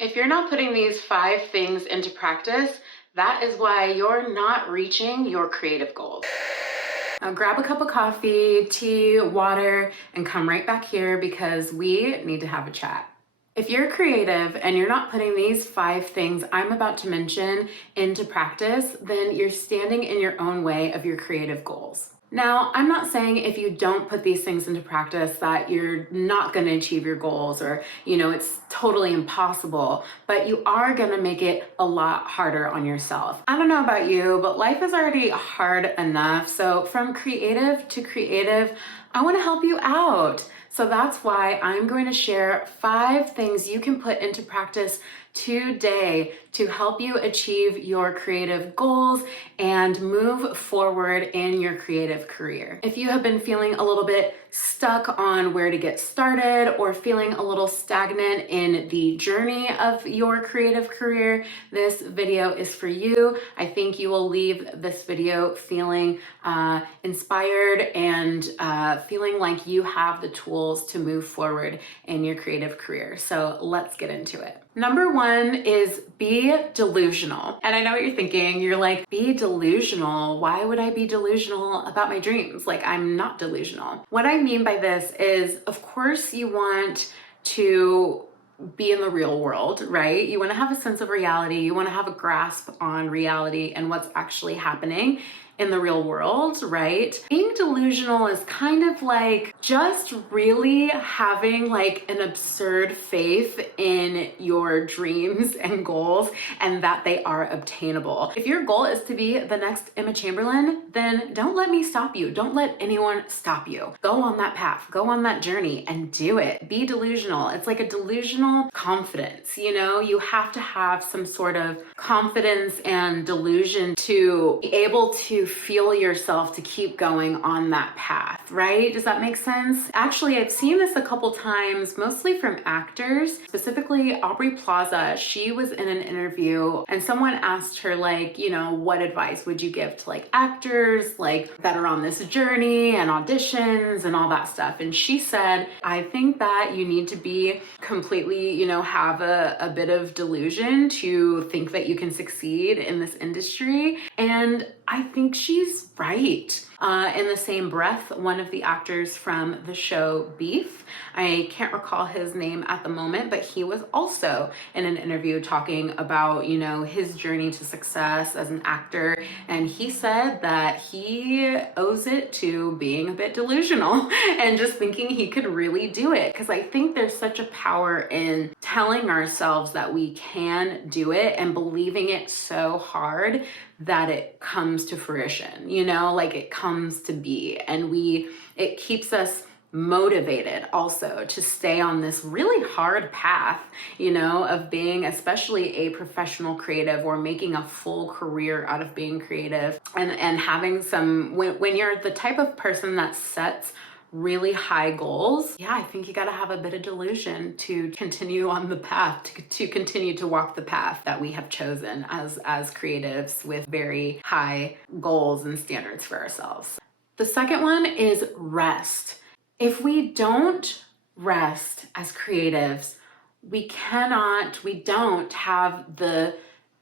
If you're not putting these 5 things into practice, that is why you're not reaching your creative goals. Now grab a cup of coffee, tea, water, and come right back here because we need to have a chat. If you're creative and you're not putting these 5 things I'm about to mention into practice, then you're standing in your own way of your creative goals. Now, I'm not saying if you don't put these things into practice that you're not going to achieve your goals or, it's totally impossible, but you are going to make it a lot harder on yourself. I don't know about you, but life is already hard enough. So from creative to creative, I want to help you out. So that's why I'm going to share 5 things you can put into practice today to help you achieve your creative goals and move forward in your creative career. If you have been feeling a little bit stuck on where to get started or feeling a little stagnant in the journey of your creative career, this video is for you. I think you will leave this video feeling inspired and feeling like you have the tools to move forward in your creative career. So let's get into it. Number 1 is be delusional. And I know what you're thinking. You're like, be delusional? Why would I be delusional about my dreams? Like, I'm not delusional. What I mean by this is, of course, you want to be in the real world, right? You want to have a sense of reality. You want to have a grasp on reality and what's actually happening in the real world, right? Being delusional is kind of like just really having like an absurd faith in your dreams and goals and that they are obtainable. If your goal is to be the next Emma Chamberlain, then don't let me stop you. Don't let anyone stop you. Go on that path, go on that journey and do it. Be delusional. It's like a delusional confidence, you have to have some sort of confidence and delusion to be able to feel yourself to keep going on that path, right? Does that make sense? Actually, I've seen this a couple times, mostly from actors, specifically Aubrey Plaza. She was in an interview and someone asked her what advice would you give to like actors that are on this journey and auditions and all that stuff? And she said, I think that you need to be completely, have a bit of delusion to think that you can succeed in this industry. And I think she's right. In the same breath, one of the actors from the show Beef, I can't recall his name at the moment, but he was also in an interview talking about, his journey to success as an actor. And he said that he owes it to being a bit delusional and just thinking he could really do it. Because I think there's such a power in telling ourselves that we can do it and believing it so hard that it comes to fruition, it comes to be. And it keeps us motivated also to stay on this really hard path, of being especially a professional creative or making a full career out of being creative and having when you're the type of person that sets really high goals, I think you got to have a bit of delusion to continue on the path, to continue to walk the path that we have chosen as creatives with very high goals and standards for ourselves. The second one is rest. If we don't rest as creatives, we don't have the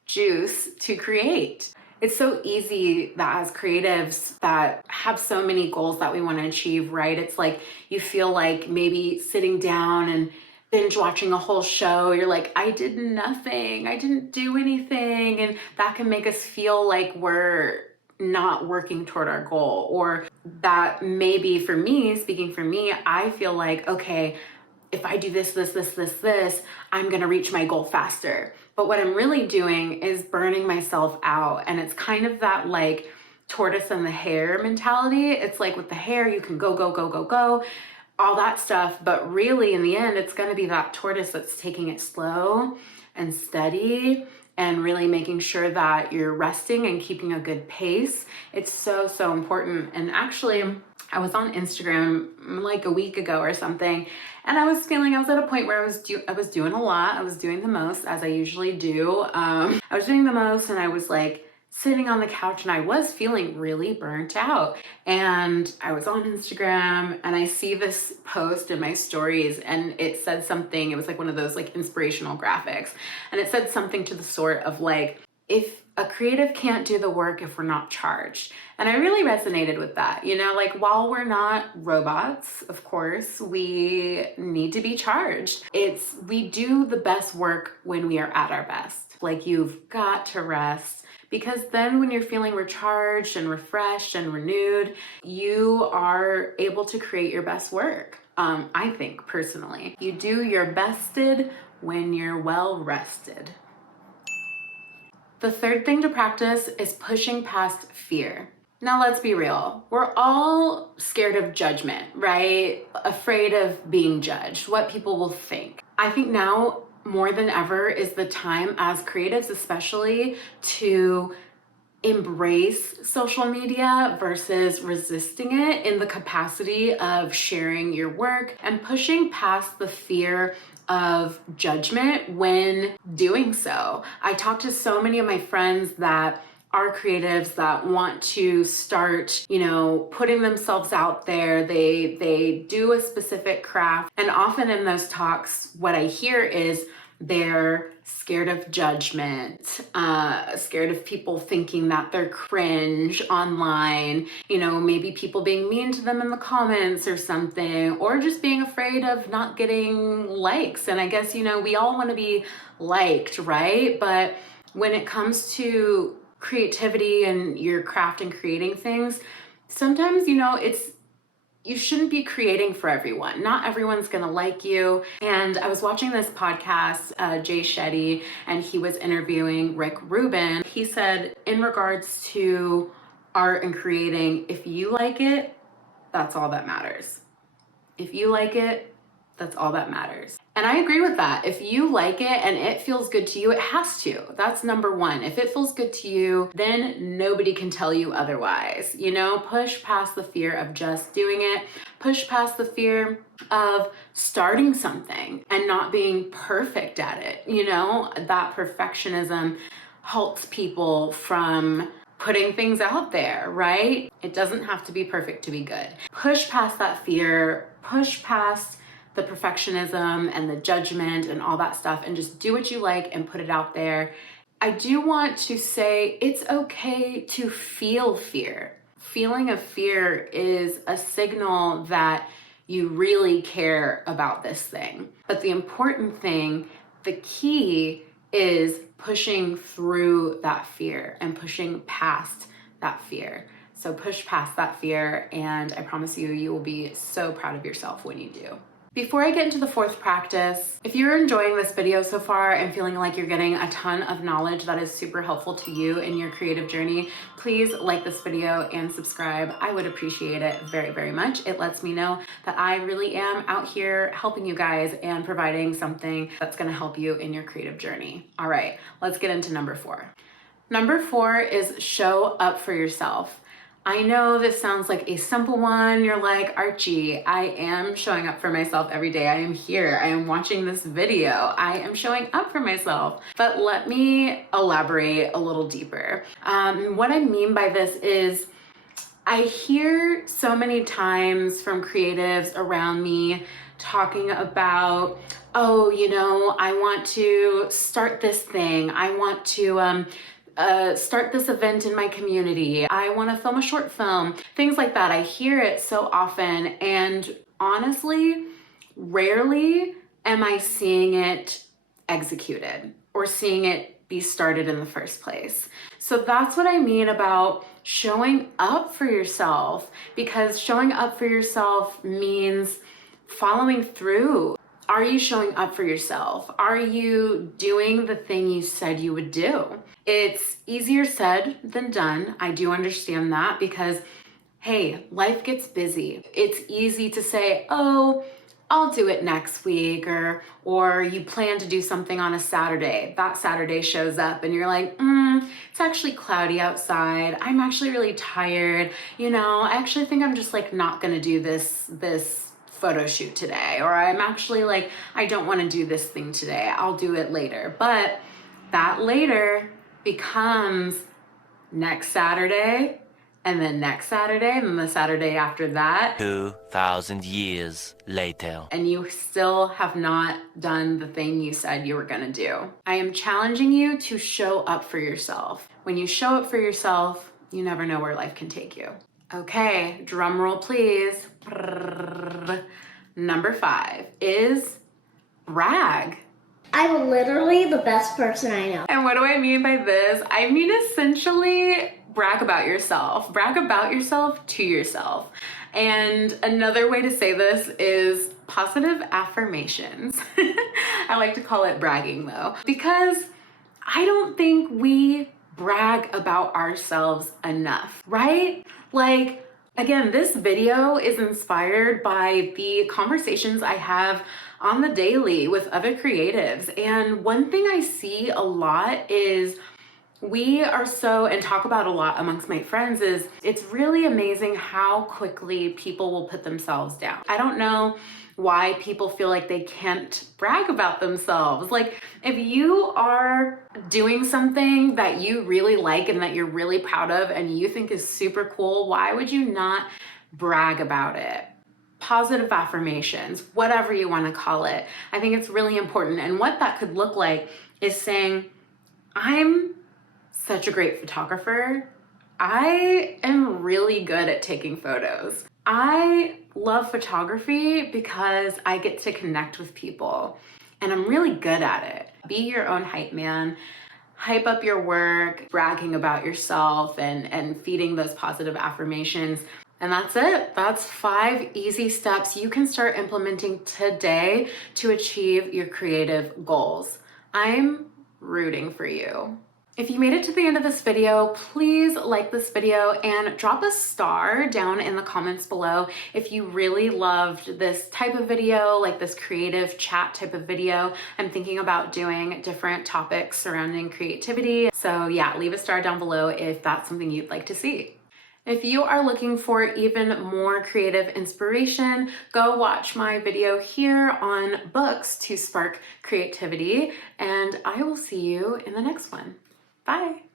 juice to create. It's so easy that as creatives that have so many goals that we want to achieve, right? It's like you feel like maybe sitting down and binge watching a whole show, you're like, I did nothing, I didn't do anything. And that can make us feel like we're not working toward our goal. Or that maybe for me, speaking for me, I feel like, okay, if I do this, I'm gonna reach my goal faster. But what I'm really doing is burning myself out. And it's kind of that like tortoise and the hare mentality. It's like with the hare, you can go, all that stuff. But really in the end, it's gonna be that tortoise that's taking it slow and steady and really making sure that you're resting and keeping a good pace. It's so, so important. And actually, I was on Instagram like a week ago or something, and I was at a point where I was doing a lot. I was doing the most, as I usually do. I was doing the most, and I was like sitting on the couch and I was feeling really burnt out. And I was on Instagram and I see this post in my stories and it said something, it was like one of those like inspirational graphics. And it said something to the sort of like, if a creative can't do the work if we're not charged. And I really resonated with that. You know, like while we're not robots, of course, we need to be charged. We do the best work when we are at our best. Like you've got to rest, because then when you're feeling recharged and refreshed and renewed, you are able to create your best work. I think personally, you do your bested when you're well rested. The third thing to practice is pushing past fear. Now let's be real. We're all scared of judgment, right? Afraid of being judged, what people will think. I think now more than ever is the time, as creatives especially, to embrace social media versus resisting it in the capacity of sharing your work and pushing past the fear of judgment when doing so. I talk to so many of my friends that are creatives that want to start, you know, putting themselves out there. They do a specific craft, and often in those talks, what I hear is they're scared of judgment, scared of people thinking that they're cringe online, you know, maybe people being mean to them in the comments or something, or just being afraid of not getting likes. And I guess, you know, we all want to be liked, right? But when it comes to creativity and your craft and creating things, sometimes, you know, you shouldn't be creating for everyone. Not everyone's gonna like you. And I was watching this podcast, Jay Shetty, and he was interviewing Rick Rubin. He said, in regards to art and creating, if you like it, that's all that matters. If you like it, that's all that matters. And I agree with that. If you like it and it feels good to you, it has to. That's number one. If it feels good to you, then nobody can tell you otherwise. You know, push past the fear of just doing it. Push past the fear of starting something and not being perfect at it. You know, that perfectionism halts people from putting things out there, right? It doesn't have to be perfect to be good. Push past that fear, push past the perfectionism and the judgment and all that stuff, and just do what you like and put it out there. I do want to say it's okay to feel fear. Feeling of fear is a signal that you really care about this thing. But the important thing, the key, is pushing through that fear and pushing past that fear. So push past that fear, and I promise you, you will be so proud of yourself when you do. Before I get into the fourth practice, if you're enjoying this video so far and feeling like you're getting a ton of knowledge that is super helpful to you in your creative journey, please like this video and subscribe. I would appreciate it very, very much. It lets me know that I really am out here helping you guys and providing something that's gonna help you in your creative journey. All right, let's get into number 4. Number 4 is show up for yourself. I know this sounds like a simple one. You're like, Archie, I am showing up for myself every day. I am here. I am watching this video. I am showing up for myself. But let me elaborate a little deeper. What I mean by this is I hear so many times from creatives around me talking about, oh, you know, I want to start this thing. I want to start this event in my community. I want to film a short film, things like that. I hear it so often, and honestly, rarely am I seeing it executed or seeing it be started in the first place. So that's what I mean about showing up for yourself, because showing up for yourself means following through. Are you showing up for yourself? Are you doing the thing you said you would do? It's easier said than done. I do understand that, because, hey, life gets busy. It's easy to say, oh, I'll do it next week, or you plan to do something on a Saturday. That Saturday shows up and you're like, it's actually cloudy outside. I'm actually really tired. You know, I actually think I'm just like not gonna do this photo shoot today, or I'm actually like, I don't want to do this thing today. I'll do it later. But that later becomes next Saturday, and then next Saturday, and then the Saturday after that. 2,000 years later. And you still have not done the thing you said you were gonna do. I am challenging you to show up for yourself. When you show up for yourself, you never know where life can take you. Okay, drum roll please. Number 5 is brag. I'm literally the best person I know. And what do I mean by this? I mean essentially brag about yourself. Brag about yourself to yourself. And another way to say this is positive affirmations. I like to call it bragging though, because I don't think we brag about ourselves enough, right? Like, again, this video is inspired by the conversations I have on the daily with other creatives. And one thing I see a lot is we are so, and talk about a lot amongst my friends, is it's really amazing how quickly people will put themselves down. I don't know why people feel like they can't brag about themselves. Like, if you are doing something that you really like and that you're really proud of and you think is super cool, why would you not brag about it? Positive affirmations, whatever you want to call it. I think it's really important. And what that could look like is saying, I'm such a great photographer. I am really good at taking photos. I love photography because I get to connect with people and I'm really good at it. Be your own hype man. Hype up your work, bragging about yourself and feeding those positive affirmations. And that's it. That's 5 easy steps you can start implementing today to achieve your creative goals. I'm rooting for you. If you made it to the end of this video, please like this video and drop a star down in the comments below if you really loved this type of video, like this creative chat type of video. I'm thinking about doing different topics surrounding creativity. So yeah, leave a star down below if that's something you'd like to see. If you are looking for even more creative inspiration, go watch my video here on books to spark creativity, and I will see you in the next one. Bye.